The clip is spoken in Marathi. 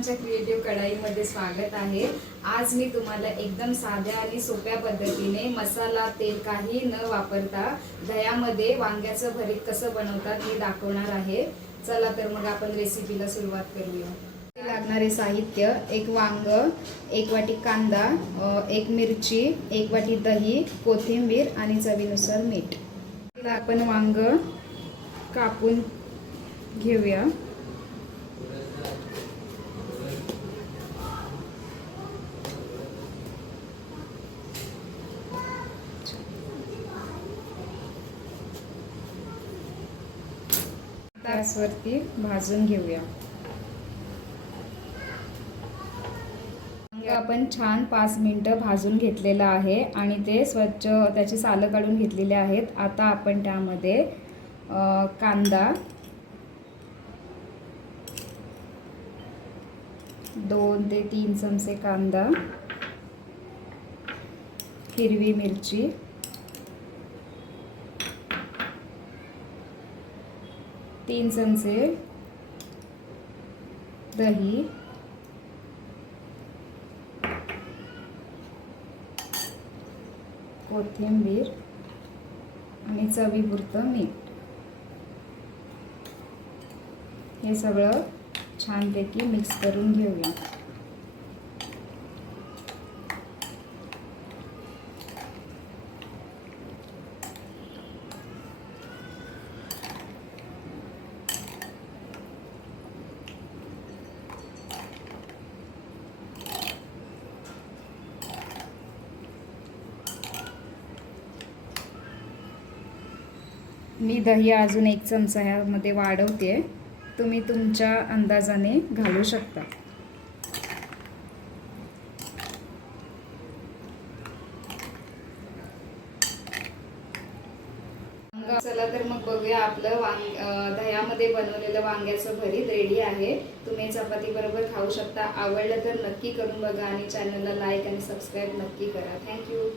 आमच्या क्रिएटिव्ह कढाईमध्ये स्वागत आहे। आज मी तुम्हाला एकदम साध्या आणि सोप्या पद्धतीने मसाला तेल काही न वापरता दह्यामध्ये वांग्याचं भरीत कसं बनवतात हे दाखवणार आहे। चला तर मग आपण रेसिपीला सुरुवात करूया। लागणारे साहित्य: एक वांग, एक वाटी कांदा, एक मिरची, एक वाटी दही, कोथिंबीर आणि चवीनुसार मीठ। आपण वांग कापून घेऊया। गॅसवरती भाजून घेऊया। आपण छान 5 मिनिटं भाजून घेतलेला आहे आणि ते स्वच्छ त्याची सालं काढून घेतलेले आहेत। आता आपण त्यामध्ये कांदा, 2 ते 3 चमचे कांदा, हिरवी मिरची, 3 चमचे दही, कोथिंबीर आणि चवीपुरतं मीठ हे सगळं छानपैकी मिक्स करून घेऊया। मी दही अजून 1 चमचा ह्यामध्ये वाढवते, तुम्ही तुमच्या अंदाजाने घालू शकता। चला तर मग बघूया, आपलं दह्यामध्ये बनवलेलं वांग्याचं भरीत रेडी आहे। तुम्ही चपाती बरोबर खाऊ शकता। आवडलं तर नक्की करून बघा आणि चॅनलला लाईक आणि सबस्क्राईब नक्की करा। थँक्यू।